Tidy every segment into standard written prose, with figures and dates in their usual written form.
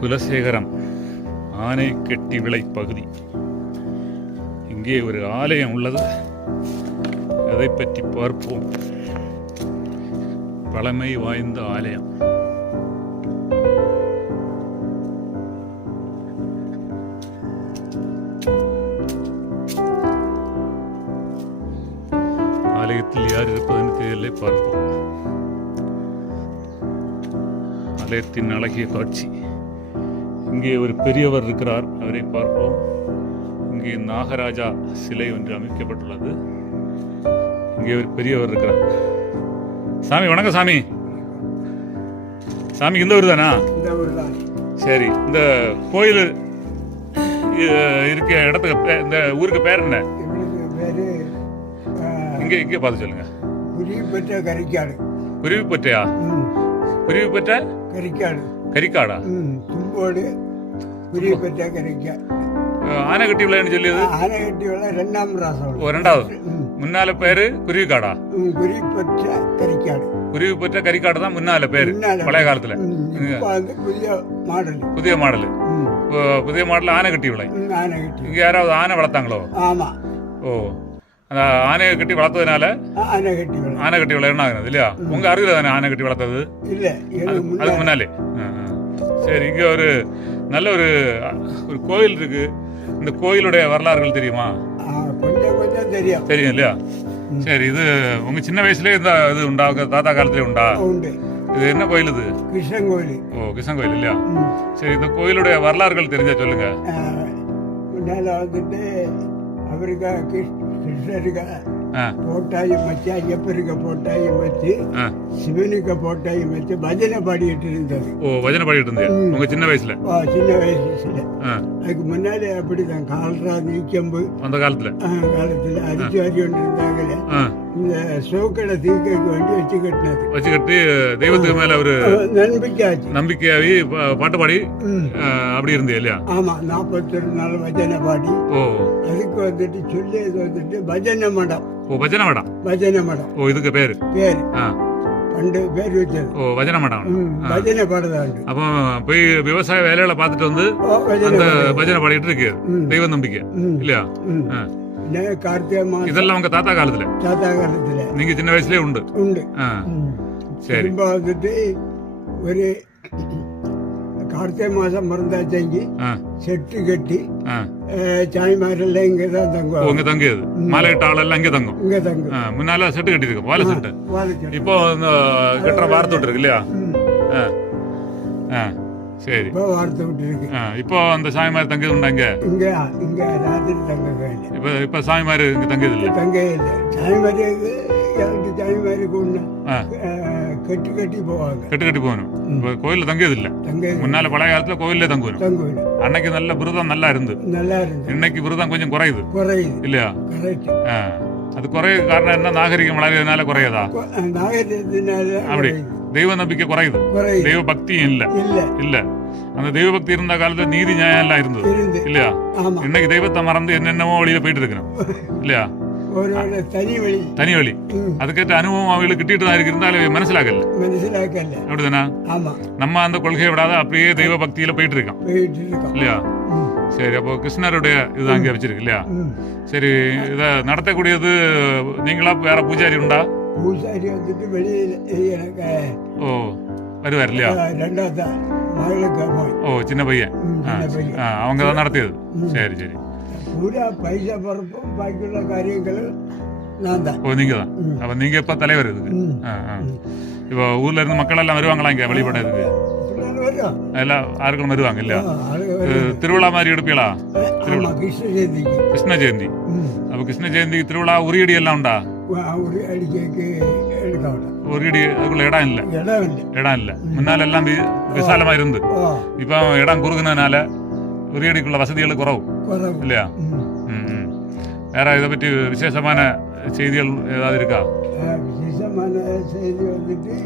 குலசேகரம் ஆனைக்கட்டி விளை பகுதி. இங்கே ஒரு ஆலயம் உள்ளது, அதை பற்றி பார்ப்போம். பழமை வாய்ந்த ஆலயம். ஆலயத்தில் யார் இருப்பதுன்னு தெரியலை, பார்ப்போம். ஆலயத்தின் அழகிய காட்சி. இங்கே ஒரு பெரியவர் இருக்கிறார், அவரை பார்ப்போம். இங்கே நாகராஜா சிலை ஒன்று அமைக்கப்பட்டுள்ளது. இங்கே ஒரு பெரியவர் இருக்கிறார். சாமி வணக்கம். சாமி சாமி இந்த ஊர் தானா? சரி, இந்த கோயில் இருக்க இடத்துக்கு இந்த ஊருக்கு பேர் என்ன? இங்கே இங்கே பார்த்து சொல்லுங்க. குருவிப்பற்ற கரிக்காடு. குருவிப்பற்றையா? குருவிப்பற்ற கரிக்காடு. கரிக்காடா? தும்போடு குருவிப்பற்ற கரிக்காடு. ஆனைக்கட்டி விளையாண்டு சொல்லியது ஆனைக்கட்டி விளை ரெண்டாம் ராசம். ரெண்டாவது முன்னால பேரு குருவிக்காடா? குருவிப்பற்ற கரிக்காடு. குருவிப்பற்ற கரிக்காடு தான் முன்னால பேரு பழைய காலத்துல. புதிய மாடல். புதிய மாடல். புதிய மாடல் ஆனைக்கட்டி விளை. ஆனைக்கட்டி. இங்க யாராவது ஆனை வளர்த்தாங்களோ? ஆமா. ஓ, அந்த ஆனையை கட்டி வளர்த்ததுனால ஆனைக்கட்டி விளை. ஆனைக்கட்டி விளையாடுனா இல்லையா? உங்க அருகில தானே ஆனை கட்டி வளர்த்தது? இல்ல, அதுக்கு முன்னாலே. சரி, இங்க ஒரு நல்ல ஒரு கோயில் இருக்கு. இந்த கோயிலுடைய வரலாறுகள் தெரியுமா? கொஞ்சம் கொஞ்சம் தெரியும். தெரியும் இல்லையா? சரி, இது உங்க சின்ன வயசுலயே இந்த இது உண்டா? தாத்தா காலத்திலே உண்டா? உண்டு. இது என்ன கோயில் இது? கிருஷ்ணன் கோயில். ஓ, கிருஷ்ணன் கோயில் இல்லையா? சரி, இந்த கோயிலுடைய வரலாறுகள் தெரிஞ்சா சொல்லுங்க. முன்னால வந்துட்டு அவருக்கு கிருஷ்ணருக்கு போட்டாயும் வச்சு, ஐயப்பருக்கு போட்டாயும் வச்சு, சிவனுக்கு போட்டாயும் வச்சு பஜனை பாடிட்டு இருந்தது. ஓ, பஜனை பாடிட்டு இருந்தேன் உங்க சின்ன வயசுல? சின்ன வயசுல. அதுக்கு முன்னாலே அப்படிதான் கால்ரா நீக்கம்பு அந்த காலத்துல அரிச்சு வாரி கொண்டு இருந்தாங்களே, இந்த சோக்களை தீர்க்க வேண்டி வச்சு கட்டி தெய்வத்துக்கு மேல ஒரு நம்பிக்கையாவி பாட்டு பாடி அப்படி இருந்தே இல்லையா? ஆமா, 41 நாள் பஜனை பாடி. அதுக்கு வந்துட்டு சொல்லியது வந்துட்டு பஜனை மடம். ஓ, பஜனை மடம். பஜனை மடம். ஓ, இதுக்கு பேரு பண்டு பேர் வச்சது. ஓ, பஜனை மடம். பஜனை பாடுதாண்டு. அப்போ போய் விவசாய வேலைகளை பார்த்துட்டு வந்து அந்த பஜனை பாடிட்டு இருக்கு. தெய்வ நம்பிக்கை இல்லையா? கார்த்திகை மாசம். இதெல்லாம் உங்க தாத்தா காலத்துல? தாத்தா காலத்துல. நீங்க சின்ன வயசுலயே உண்டு? உண்டு. சரி, வந்துட்டு ஒரு கார்த்திகை மாசம் மறந்தாச்சங்கி செட்டு கட்டி சாய்மாரெல்லாம் இங்கதான் தங்குவாங்க. உங்க தங்கியது மாலையிட்ட ஆளெல்லாம் இங்க தங்கும். இங்க தங்கும். முன்னால செட்டு கட்டி இருக்கு, வாழை செட்டு. இப்போ கட்டுற வார்த்தை விட்டு இருக்கு இல்லையா? சரி, இப்போ வார்த்தை விட்டு இருக்கு. இப்போ அந்த சாமிமாரி தங்கியது உண்டா? இங்க இங்க ராத்திரி தங்க இல்லை. இப்ப சாமிமாரி இங்க தங்கியது இல்லை. தங்க இல்லை. சாமிமாரி கட்டி கட்டி போவாங்க. கட்டி போகணும். கோயில்ல தங்கியது இல்ல. முன்னால பழைய காலத்துல கோயிலே தங்குவோம். அன்னைக்கு நல்ல விரதம் நல்லா இருந்து. இன்னைக்கு விரதம் கொஞ்சம் குறையுது இல்லையா? அது குறைய காரணம் என்ன? நாகரிகம் வளர்றதுனால குறையதா? அப்படி தெய்வ நம்பிக்கை குறையுது, தெய்வ பக்தியும் இல்ல. அந்த தெய்வ பக்தி இருந்த காலத்துல நீதி நியாயம் எல்லாம் இருந்தது இல்லையா? இன்னைக்கு தெய்வத்தை மறந்து என்னென்னமோ வழியில போயிட்டு இருக்கணும் இல்லையா? தனி வழி. அதுக்கேற்ற அனுபவம் அவங்களுக்கு கிட்டிட்டு தான் இருக்கு, இருந்தாலும் மனசிலாக்கல. அப்படிதானா? நம்ம அந்த கொள்கையை விடாத அப்படியே தெய்வ பக்தியில போயிட்டு இருக்கோம் இல்லையா? சரி, அப்போ கிருஷ்ணருடைய இது அங்கே வச்சிருக்கு இல்லையா? சரி, இத நடத்தக்கூடியது நீங்களா? வேற பூஜாரி உண்டா? பூஜாரி வந்துட்டு வெளியில ஓ வருவார் இல்லையா? ஓ, சின்ன பையன். அவங்க தான் நடத்தியது. சரி சரி. பூரா பைசா பரப்பும் பாக்கியுள்ள காரியங்கள் நான் தான். ஓ, நீங்க தான். அப்ப நீங்க இப்ப தலைவர் இதுக்கு. இப்போ ஊர்ல இருந்து மக்கள் எல்லாம் வருவாங்களா இங்க வழிபடுறதுக்கு? எல்லாம் ஆட்களும் வருவாங்க இல்லையா? திருவிழா மாதிரி எடுப்பீங்களா? கிருஷ்ண ஜெயந்தி. அப்ப கிருஷ்ண ஜெயந்திக்கு திருவிழா உரியடி எல்லாம் உண்டா? உரியடி அதுக்குள்ள இடம் இல்ல. முன்னால எல்லாம் விசாலமா இருந்து இப்ப இடம் குறுகுனதுனால உரியடிக்குள்ள வசதிகள் குறவு இல்லையா? வேற இதை பற்றி விசேஷமான செய்திகள் ஏதாவது இருக்கா? விசேஷமான செய்தி வந்துட்டு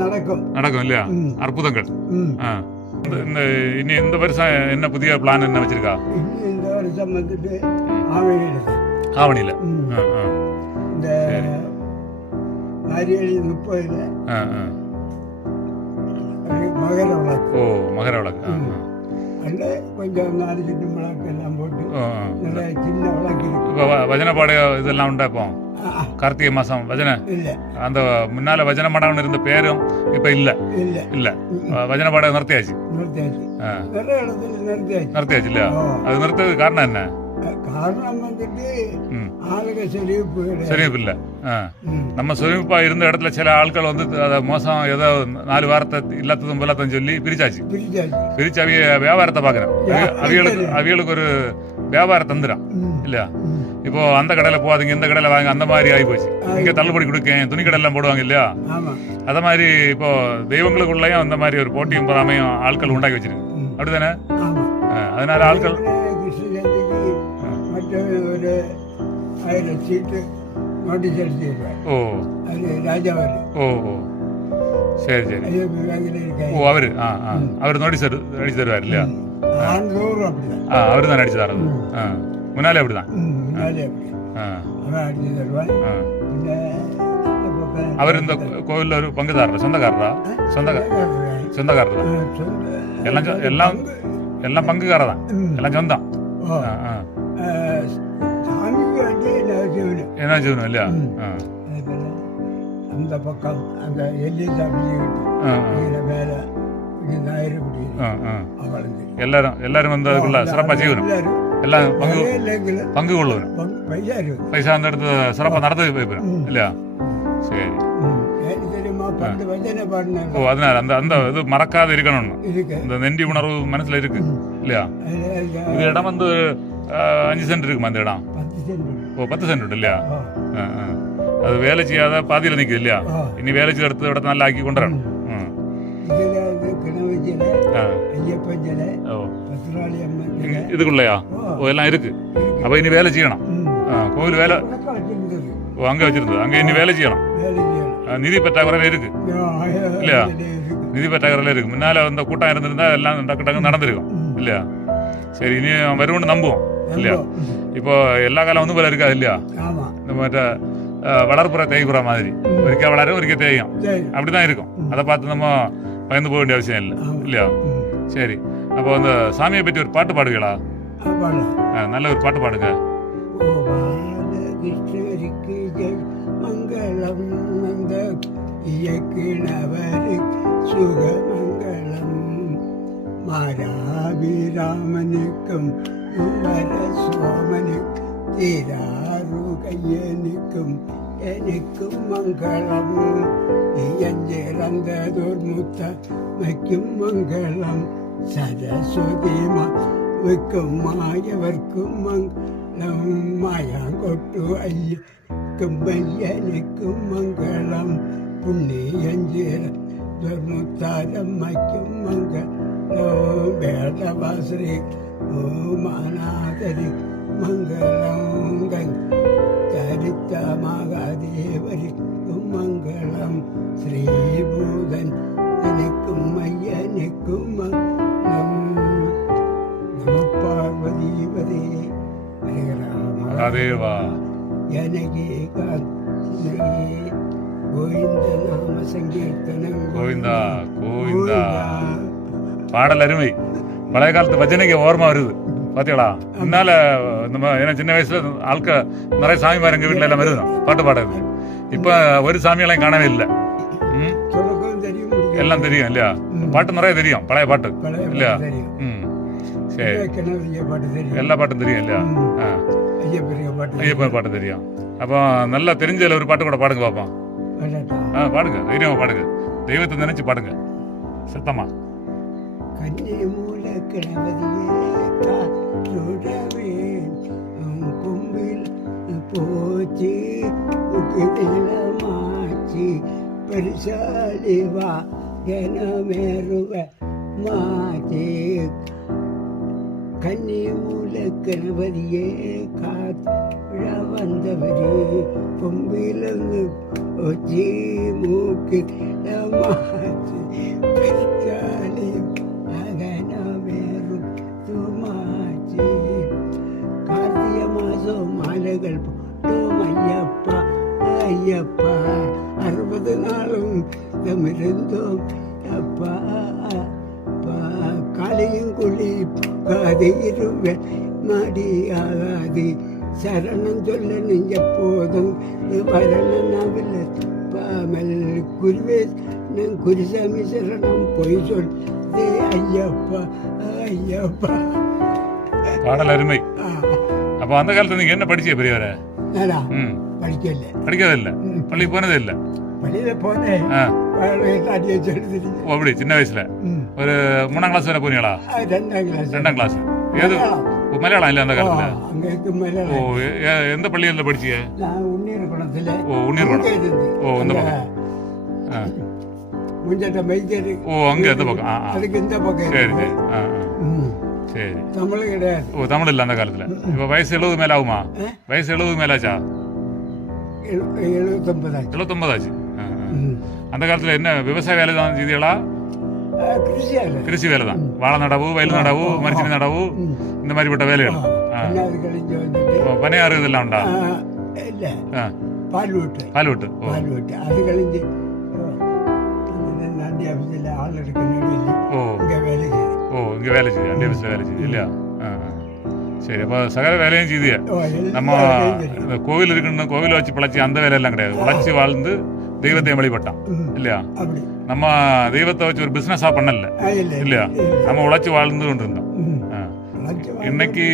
நடக்கும் இல்லையா? அற்புதங்கள். இனி இந்த வருஷம் என்ன புதிய பிளான் என்ன வச்சிருக்கா? இந்த வருஷம் வந்துட்டு ஆவணியில இந்த 30 ஒரு மகர விளக்கு. ஓ மகர விளக்கு. அதில் கொஞ்சம் 4 சின்ன விளக்கு எல்லாம் போட்டு நல்ல சின்ன விளக்கு இருக்கு. இப்போ வஜனப்பாடு இதெல்லாம் உண்டா? இப்போ கார்த்திகை மாசம் வஜன இல்லை, அந்த முன்னால வஜன மடம்னு இருந்த பேரும் இப்ப இல்ல. இல்லை, இல்ல வஜனப்பாடு நிறுத்தியாச்சு. நிறுத்தியாச்சு. நிறைய இடத்துல நிறுத்தியாச்சு. நிறுத்தியாச்சு இல்லையா? அது நிறுத்ததுக்கு காரணம் என்ன? காரணம் வந்துட்டு ஆளுக செழிப்பு இல்ல. நம்ம செழிப்பா இருந்த இடத்துல சில ஆட்கள் வந்து அத மோசம் ஏதோ 4 வாரத்தை இல்லாததும் போலத்தான் சொல்லி பிரிச்சு அவிய வியாபாரத்தை பாக்குறேன். அவிகளுக்கு ஒரு வியாபாரம் தந்துடும் இல்லையா? இப்போ அந்த கடையில போவாதீங்க, இந்த கடையில வாங்க, அந்த மாதிரி ஆகி போச்சு. இங்க தள்ளுபடி கொடுக்கேன், துணி கடை எல்லாம் போடுவாங்க இல்லையா? அத மாதிரி இப்போ தெய்வங்களுக்குள்ளயும் அந்த மாதிரி ஒரு போட்டியும் பொறாமையும் ஆட்கள் உண்டாக்கி வச்சிருக்கு. அப்படிதானே? அதனால ஆட்கள் ஒரு 1000 சீட்டு நோட்டீஸ் அடிச்சிருப்பார். ஓ அது ராஜாவாரு. ஓ சரி சரி. ஓ அவரு அவர் நோட்டீஸ் அடிச்சு தருவார் இல்லையா? அவரு தான் அடிச்சு தரது. முன்னாலே அப்படிதான் அடிச்சு தருவார். அவர் இந்த கோவில்ல ஒரு பங்குதாரர், சொந்தக்காரரா? சொந்தக்காரர் தான். எல்லாம் எல்லாம் பங்குக்காரர் தான், எல்லாம் சொந்தம். என்ன ஜீவனம் இல்லையா? அந்த பக்கம் அந்த எல்லிசாமி மேல எல்லாரும் வந்து அதுக்குள்ள சிறப்பா செய்யணும். எல்லாம் பங்கு கொள்ளணும். பைசா அந்த இடத்துல சிறப்பா நடத்தி போய்ப்போம் இல்லையா? சரி. ஓ அதனால அந்த அந்த இது மறக்காத இருக்கணும்னு இந்த நன்றி உணர்வு மனசுல இருக்கு இல்லையா? இந்த இடம் வந்து 5 சென்ட் இருக்குமா? அந்த இடம் 10 சென்ட் உண்டு இல்லையா? அது வேலை செய்யாத பாதியில நிக்குது இல்லையா? இனி வேலை செய்ய எடுத்த இடத்த நல்லா ஆக்கி கொண்டு வரணும். இதுக்குள்ளயா? ஓ எல்லாம் இருக்கு. அப்ப இனி வேலை செய்யணும். கோவில் வேலை அங்க வச்சிருந்தது, அங்க இனி வேலை செய்யணும். நிதி பற்றாக்குறை இருக்கு இல்லையா? நிதி பற்றாக்குறை இருக்கு. முன்னால வந்து கூட்டம் இருந்திருந்தா எல்லாம் டக்கு டக்கு நடந்திருக்கும் இல்லையா? சரி, இனி வருவோம்னு நம்புவோம் இல்லையா? இப்போ எல்லா காலம் வந்து போல இருக்காது இல்லையா? இந்த மற்ற வளர்ப்புற தேய்ப்புற மாதிரி ஒரிக்கா வளரும் ஒரிக்கா தேயும் அப்படிதான் இருக்கும். அதை பார்த்து நம்ம பயந்து போக வேண்டிய அவசியம் இல்லை இல்லையா? சரி, அப்போ அந்த சாமியை பற்றி ஒரு பாட்டு பாடுவீங்களா? நல்ல ஒரு பாட்டு பாடுங்க. மங்களம் அந்த சுகமங்கலம் மாராபிராமனுக்கும் சோமனுக்கும் தீராரு கையனுக்கும் எனக்கும் மங்களம் இறந்ததோர் முத்தமைக்கும் மங்களம் சரஸ்வதி மாவுக்கும் மாயவர்க்கும் மங்களம் மாயாங்கொட்டு ஐயக்கும் பையனுக்கும் மங்களம் புண்ணியஞ்சேரதோர் முத்தாரம்மைக்கும் மங்களம் வேடவாசரி மானாதரி மங்களம் தரித்த மகாதேவரிக்கும் மங்களம் ஸ்ரீபூதன் எனக்கும் ஐயனுக்கும் மங்களம் நம பார்வதிபதே ஹரேராமதேவா எனகே கோவிந்த நாம சங்கீர்த்தனம் கோவிந்தா கோவிந்தா. பாடல் அருமை. பழைய காலத்து பஜனைக்கு ஓரமா வருது பாத்தீங்களா? முன்னால நம்ம ஏன்னா சின்ன வயசுல ஆட்க நிறைய சாமிமார் எங்க வீட்டுல எல்லாம் வருது பாட்டு பாடுறது. இப்ப ஒரு சாமியெல்லாம் காணவே இல்லை. எல்லாம் தெரியும் இல்லையா? பாட்டு நிறைய தெரியும், பழைய பாட்டு இல்லையா? சரி, எல்லா பாட்டும் தெரியும் இல்லையா? ஐயப்பன் பாட்டு தெரியும். அப்போ நல்லா தெரிஞ்சதுல ஒரு பாட்டு கூட பாடுங்க பாப்போம். பாடுங்க, தைரியமா பாடுங்க, தெய்வத்தை நினைச்சு பாடுங்க சத்தமா. போச்சு பரிசாலிவா ஜனமேருவ மாதே கன்னி மூல கணபதியே காத்திட வந்தவரே கொம்பிலிருந்து போச்சு மூக்கு மாச்சு பரிசாலி அகனமேரு துமாச்சி கார்த்திகை மாசம் மாலைகள் போட்டோம் ஐயப்பா ஐயப்பா 60 நாளும் இருந்தோம் ஐயப்பா காலையும் குளிக்காது இருவே மடியாகாது சரணம் சொல்ல நெஞ்ச போதும் வரணவில்லை பாமல் குருவே குருசாமி சரணம் பொய் சொல்லே ஐயப்பா ஐயப்பா. பாடல் அருமை. அப்ப அந்த காலத்துல நீங்க என்ன படிச்சீங்க பெரியவர? படிக்கல. படிக்கிறதில்ல? பள்ளிக்கு போனதே இல்ல? பள்ளியில போனேன். அப்படி சின்ன வயசுல ஒரு 3ஆம் கிளாஸ் வரை போனீங்களா? 2ஆம் கிளாஸ். ஏது மலையாளம் இல்ல அந்த காலத்துல? ஓ, எந்த பள்ளியில படிச்சீங்க? ஓ, உன்னியர்குளம். ஓ, இந்த பக்கம். ஓ, அங்க இந்த பக்கம். சரி சரி. சரி. தமிழ் கிடையாது. ஓ, தமிழ் இல்ல அந்த காலத்துல. இப்ப வயசு 70 மேல ஆகுமா? வயசு 70 மேலாச்சா? 79 ஆச்சு. அந்த காலத்துல என்ன விவசாய வேலை தான் செய்தீங்களா? கிருஷி வேலை தான். வாழை நடவு, வயல் நடவு, மரிச்சினி நடவு, இந்த மாதிரிப்பட்ட வேலைகள். பனையாறு இதெல்லாம் உண்டா? பால்வீட்டு. அது கழிஞ்சு நண்டி ஆபீஸ்ல ஆள் எடுக்கணும். இங்க வேலை செய்யுது, அண்டி ஆபீஸ்ல வேலை செய்யுது இல்லையா? சரி. அப்ப சகல வேலையும் செய்திய. நம்ம கோவில் இருக்குன்னு கோவில வச்சு பிழைச்சி அந்த வேலையெல்லாம் கிடையாது. உழைச்சி வாழ்ந்து தெய்வத்தை வழிபட்டான் இல்லையா? நம்ம தெய்வத்தை வச்சு ஒரு பிசினஸா பண்ணல இல்லையா? நம்ம உழைச்சி வாழ்ந்து கொண்டு இருந்தோம். இன்னைக்கு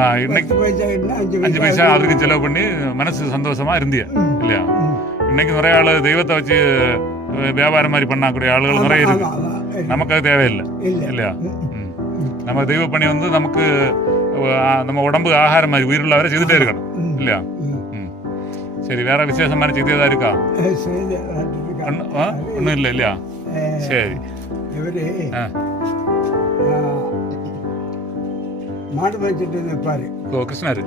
5 பைசா அவருக்கு செலவு பண்ணி மனசு சந்தோஷமா இருந்திய இல்லையா? இன்னைக்கு நிறைய ஆளு தெய்வத்தை வச்சு வியாபாரம் மாதிரி பண்ணக்கூடிய ஆளுகள் நிறைய இருக்கு. நமக்கு அது தேவையில்லை இல்லையா? நம்ம தெய்வ பணி வந்து நமக்கு நம்ம உடம்பு ஆகாரம் மாதிரி உயிருள்ள வரை செய்துட்டே இருக்கணும் இல்லையா? சரி. வேற விசேஷம் மாதிரி செய்ததா இருக்கா? ஒன்னும் இல்லை இல்லையா? சரி. மாடு வச்சுட்டு இருப்பாரு. ஓ, கிருஷ்ணர்.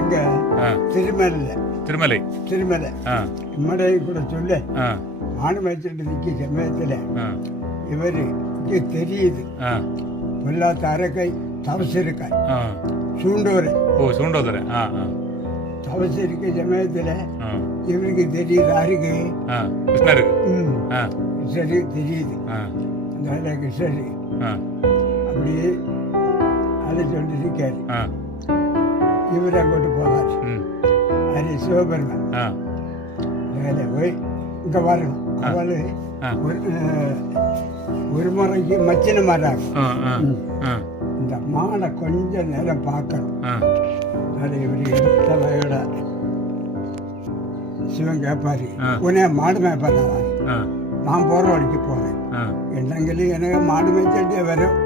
எங்க திருமலை மடை கூட சொல்ல மாடு வச்சுட்டு நிக்க சமயத்துல இவருக்கு தெரியுது பொல்லாத்த அரக்கை தவசிருக்காய் சூண்டோரை. ஓ, சூண்டோதரை. தவசு இருக்க சமயத்துல இவருக்கு தெரியுது. யாருக்கு? கிருஷ்ணருக்கு தெரியுது. அந்த கிருஷ்ணரு அப்படியே அதை சொல்லி இருக்காரு. இவர் அங்கோட்டு போறாரு. அது சிவபெருமன் வேலை போய் இங்க வரணும். அவளு ஒரு முறைக்கு மச்சின மாறாங்க. இந்த மானை கொஞ்ச நேரம் பார்க்கணும். அதை இவர் எடுத்த வயோட சிவன் கேட்பாரு, உன்னைய மாடு மேய்ப்பாரு. நான் போற வழிக்கு போறேன். என்னங்களும் எனக்கு மாடு மேய்ச்சே வரும்.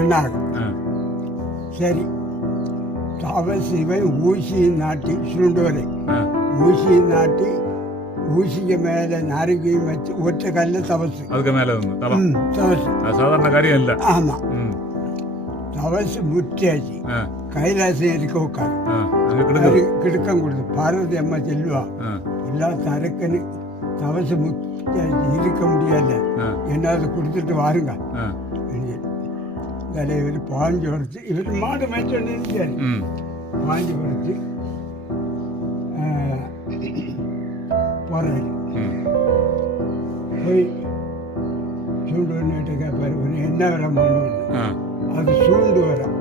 என்ன ஆகும்? சரி. சிவன் ஊசியை நாட்டி சுருண்டோரை ஊசியை நாட்டி ஊசிக்கு மேல நாரிக்கையும் வச்சு ஒற்றை கல்ல தவசு. அதுக்கு மேல தவசு சாதாரண காரியம் இல்ல. ஆமா. தவசு முற்றியாச்சு. கைலாசம் இருக்க உட்காரு கிடுக்கம் கொடுத்து பார்வதி அம்மா செல்வா எல்லா தரக்கனு தவசு முற்றியாச்சு இருக்க முடியல. என்னாவது கொடுத்துட்டு வாருங்க. இவர் பாஞ்சு வரைச்சு இவர் மாடு மேய்ச்சி பாஞ்சு வரைச்சு போறாரு. போய் சூண்டு வந்துட்டு கேட்பாரு, என்ன வர மாட்டோம். அது சூண்டு வரும்.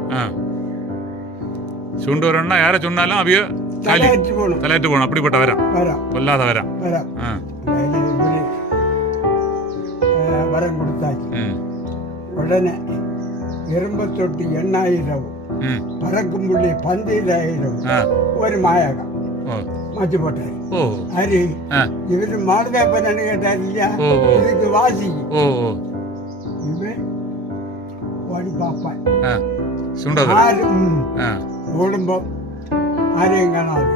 சூண்டு வரம்னா யார சொன்னாலும் அவைய தலையாட்டு போகணும். அப்படிப்பட்ட வரம் கொல்லாத வரம். வரம் கொடுத்தாச்சு. உடனே எறும்ப தொட்டு 8000 பறக்கும் புள்ளி 12000 ஒரு மாயகம் மாற்றி போட்டாரு. அது இவரு மாடுதாப்பன்னு கேட்டாரு இல்லையா? இதுக்கு வாசி இவன் ஓடி பார்ப்பான். ஓடும்போம் ஆரையும் காணாது.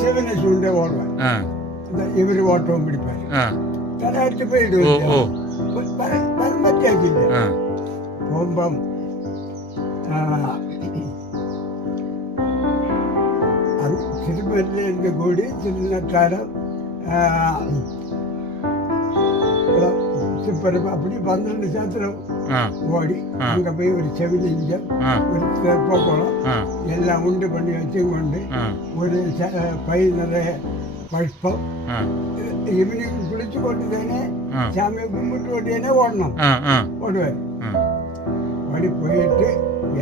சிவனை சூண்ட ஓடுவான். இவரு ஓட்டவும் பிடிப்பாரு. தலையாட்டு போயிடுவோம். பரமத்தியாச்சு இல்லை போம்பம். திருமணில் இருக்கக்கூடிய திருநட்டாரம் சிப்பரம் அப்படி 12 சாத்திரம் ஓடி அங்க போய் ஒரு செவிலிங்கம் ஒரு தெப்ப குளம் எல்லாம் உண்டு பண்ணி வச்சு கொண்டு ஒரு பை நிறைய പുഷ്പം ഈവനിങ് കുളിച്ചു കൊണ്ട് തന്നെ സ്വാമിയെ കുമ്പിട്ട് കൊണ്ട് തന്നെ ഓടണം. ഓടുവാൻ ഓടി പോയിട്ട്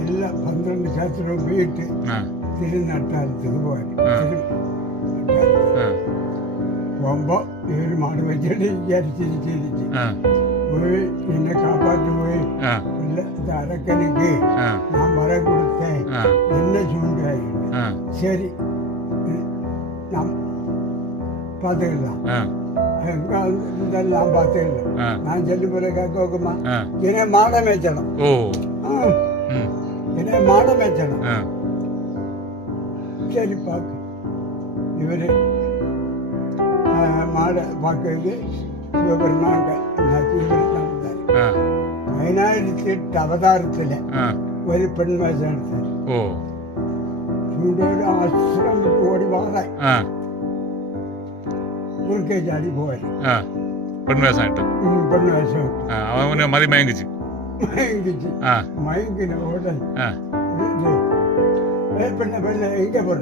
എല്ലാ 12 ശാസ്ത്രവും പോയിട്ട് തിരുനട്ടാലത്തേക്ക് പോകാൻ. പോകുമ്പോ ഈ ഒരു മാട് വെച്ചിട്ട് ചിരിച്ചിരിച്ച് പോയി എന്നെ കാപ്പാറ്റി പോയി. അരക്കനിക്ക് ഞാൻ വര കൊടുത്തേ എന്നെ ചൂണ്ടായിരുന്നു. சரி நான் பார்த்துக்கலாம் இதெல்லாம் பார்த்துக்கலாம். நான் சொல்லி போல கேட்கோக்குமா என்னை மாட மேய்ச்சணும். என்னை மாட மேய்ச்சணும். சரி பார்க்க இவரு மாடை பார்க்கறது சிவபெருமான் நடந்தார். 1008 അവതാരത്തില് ഒരു പെൺവേഷം എടുത്താർ. ചൂടൊരു ആശ്രമം വിട്ട് ഓടി മാറാൻ കുറുക്കെ ചാടി പോയി. പെൺവേഷമായിട്ട് അവന് മതി മയങ്കിച്ച് മയങ്കിന് ഓടൽ പെണ്ണ പെണ്ണ എങ്ക പോറ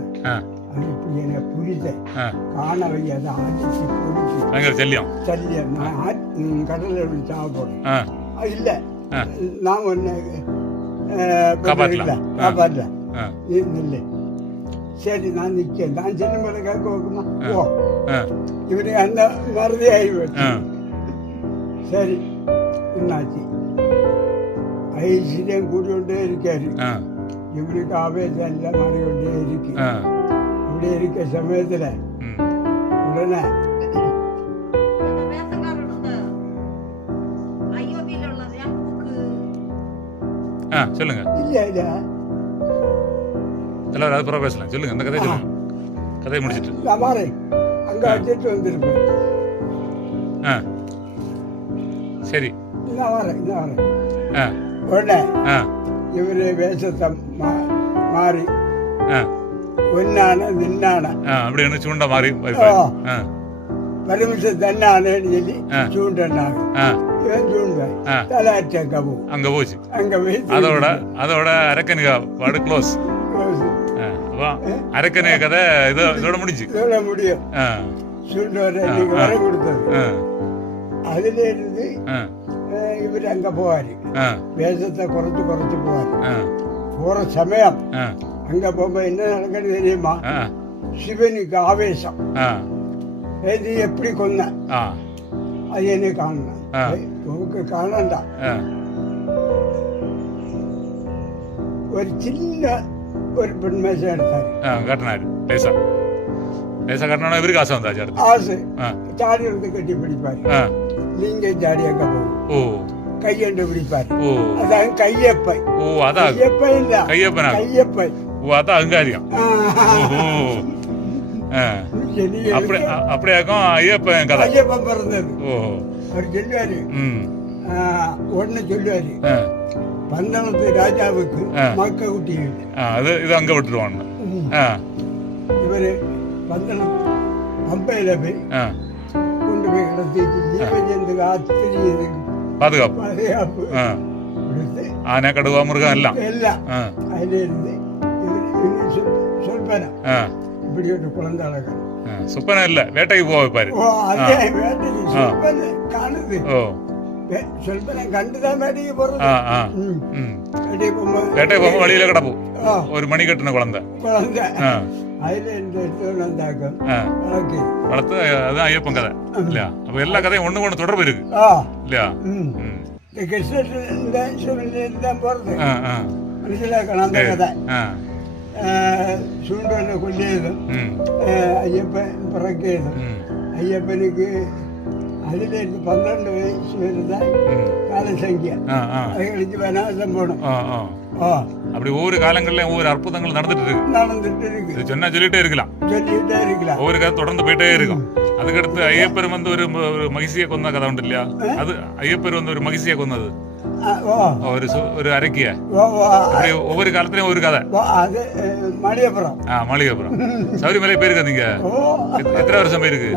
அது இப்படி என்ன புரித காண வை அதை ஆடிச்சு பொடிச்சு ശല്യം நான் கடலில் எப்படி சாவ போறேன். இல்ல நான் ஒன்னு காப்பாற்றல இல்லை. சரி நான் நிற்கேன். நான் சின்ன மேலே கேட்க வைக்குமா ஓ இவரு அந்த மருதி ஆகி போச்சு. சரி என்னாச்சு ஐஸ்வர்யம் கூட்டிக்கொண்டே இருக்காரு. இவருக்கு ஆவேசம் எல்லாம் மாறிக்கொண்டே இருக்கு. அப்படி இருக்க சமயத்துல உடனே சொல்லுங்க. இல்ல இல்ல எல்லாரும் அது பிறகு பேசலாம். சொல்லுங்க அந்த கதையை சொல்லுங்க. கதையை முடிச்சிட்டு நான் வரேன். அங்க வச்சுட்டு வந்திருப்பேன். சரி நான் வரேன். உடனே இவரு வேஷத்தை மாறி ஒன்னான நின்னான அப்படி என்ன சூண்ட மாறி பரமிஷம் தன்னானேன்னு சொல்லி சூண்டாங்க. இவன் சூண்டான் தலையாச்சு அங்க போச்சு. அங்க போய் அதோட அரக்கனுக்கு படு க்ளோஸ். அரக்கனு கதை இதோட முடிஞ்சு. இதோட முடியும். சூண்டோட வர கொடுத்தது. அதுல இருந்து இவரு அங்க போவாரு. வேஷத்தை குறைச்சு போவாரு. போற சமயம் அங்க போகும்போது என்ன நடக்குது தெரியுமா? சிவனுக்கு ஆவேசம். இது எப்படி கொன்ன அது என்ன காணணும் உனக்கு காணண்டா. ஒரு சின்ன ஒரு பெண்மேசம் எடுத்தாரு. ஆசை சாடி இருந்து கட்டி பிடிப்பாரு. நீங்க ஜாடி அங்க போகும் கையண்டு பிடிப்பாரு. அதான் கையப்பை. கையப்பை இல்ல கையப்பை. அதான் அங்காரியம். அப்படியாக்கும் ஐயப்பன் கதை. ஐயப்பன் பிறந்தது. அவர் சொல்லுவாரு ஒன்னு சொல்லுவாரு பந்தனத்து ராஜாவுக்கு மக்க குட்டி இது அங்க விட்டுருவாங்க. இவரு பந்தனம் பம்பையில போய் கொண்டு போய் கிடத்தி ஜீவஜந்துக்கு ஆத்திரி பாதுகாப்பு ஆனை கடுவா மிருகம் எல்லாம் அதுல இருந்து சொல்பேன் இப்படி ஒரு குழந்தை அழகா சுப்பன இல்ல வேட்டைக்கு போக வைப்பாரு. காணுது சொல்பேன் கண்டுதான் வேட்டைக்கு போறது. வேட்டைக்கு போக வழியில கிடப்போம் ஒரு மணி கட்டின குழந்தை. அதுல இந்த வந்தாக்கம் வளர்த்து அதான் ஐயப்பன் கதை இல்லையா? அப்ப எல்லா கதையும் ஒண்ணு ஒண்ணு தொடர்பு இருக்கு இல்லையா? கிருஷ்ணன் போறது மனசிலாக்கணும் அந்த கதை. சூண்டனை கொல்லியதும் ஐயப்பன் பிறக்கியதும் ஐயப்பனுக்கு அதுல இருந்து 12 வயசு வருதான் காலசங்கியா. அதை கழிச்சு வனாசம் போடும். அப்படி ஒவ்வொரு காலங்கள்ல ஒவ்வொரு அற்புதங்கள் நடந்துட்டு இருக்கு. சொன்னா சொல்லிட்டே இருக்கலாம். ஒவ்வொரு கதை தொடர்ந்து போயிட்டே இருக்கும். அதுக்கடுத்து ஐயப்பர் வந்து ஒரு மகிழ்ச்சியை கொந்த கதை உண்டு இல்லையா? அது ஐயப்பர் வந்து ஒரு மகிழ்ச்சியை கொந்தது ஒரு அரக்கிய. ஒவ்வொரு காலத்திலயும் ஒரு கதை. மளிகைப்புறம் சபரிமலை போயிருக்க நீங்க? எத்தனை வருஷம் போயிருக்கு?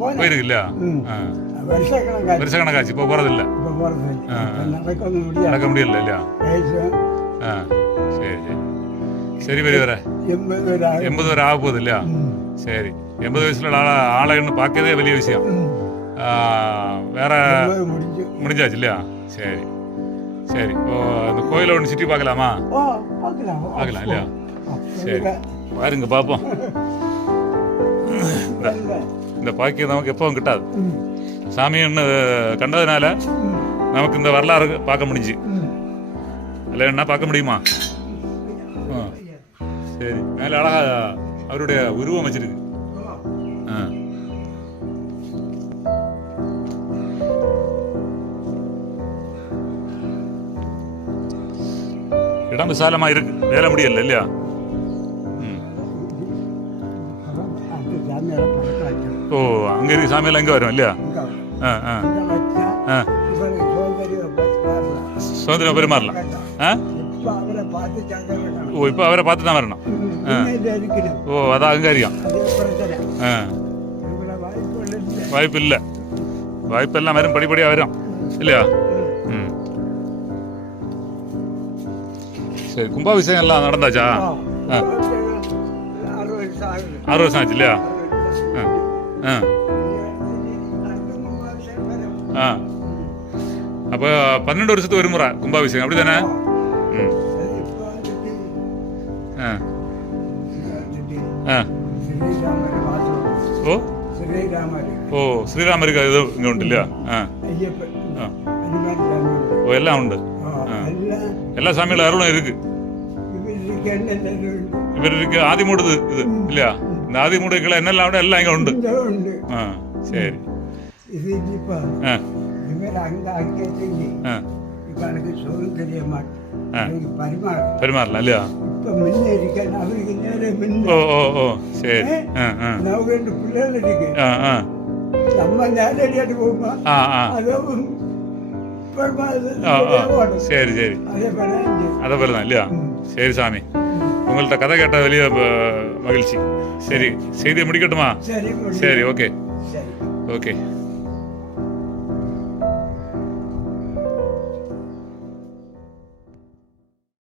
போயிருக்கு இல்லையா? வருஷக்கணக்காச்சு. இப்ப போறது இல்ல. நடக்க முடியல இல்லையா? சரி சரி சரி பெரிய வர 80 வரை ஆக போகுது இல்லையா? சரி 80 வயசுல ஆளைன்னு பார்க்கறதே பெரிய விஷயம். வேற முடிஞ்சாச்சு இல்லையா? சரி சரி. இப்போ அந்த கோயிலை ஒன்று சுற்றி பார்க்கலாமா? பார்க்கலாம் இல்லையா? சரி பாருங்க பார்ப்போம். இந்த பாக்கியம் நமக்கு எப்பவும் கிட்டாது. சாமின்னு கண்டதுனால நமக்கு இந்த வரலாறு பார்க்க முடிஞ்சு. இல்லை என்ன பார்க்க முடியுமா? சரி மேலே அழகா அவருடைய உருவம் வச்சிருக்கு. இடம் விசாலமா இருக்கு, வேலை முடியல இல்லையா? ஓ அங்க இருக்கு சாமியெல்லாம் எங்க வரும் இல்லையா? சுதந்திரம் பெருமாறலாம். ஓ இப்போ அவரை பார்த்து தான் வரணும். ஓ அதான் அங்கரியம். வாய்ப்பு இல்லை, வாய்ப்பெல்லாம் வரும், படிப்படியாக வரும் இல்லையா? சரி கும்பாபிஷேகம் எல்லாம் நடந்தாச்சா? 6 வருஷம் ஆச்சு இல்லையா? அப்போ 12 வருஷத்துக்கு ஒரு முறை கும்பாபிஷேகம் அப்படி தானே? ஓ ஓ ஸ்ரீராமருக்கு இது இங்கே உண்டு இல்லையா? ஓ எல்லாம் உண்டு. எல்லா சாமியோட அருளும் இருக்கு. இவருக்கு ஆதிமூடுது இது இல்லையா? இந்த ஆதிமூடுகளை என்னெல்லாம் எல்லாம் இங்கே உண்டு. சரி பெருமாறலாம் இல்லையா? ஓ ஓ ஓ சரி. சரி சரி அதை போல தான் இல்லையா? சரி சாமி உங்கள்கிட்ட கதை கேட்ட வெளியே மகிழ்ச்சி. சரி செய்தியை முடிக்கட்டுமா? சரி ஓகே ஓகே.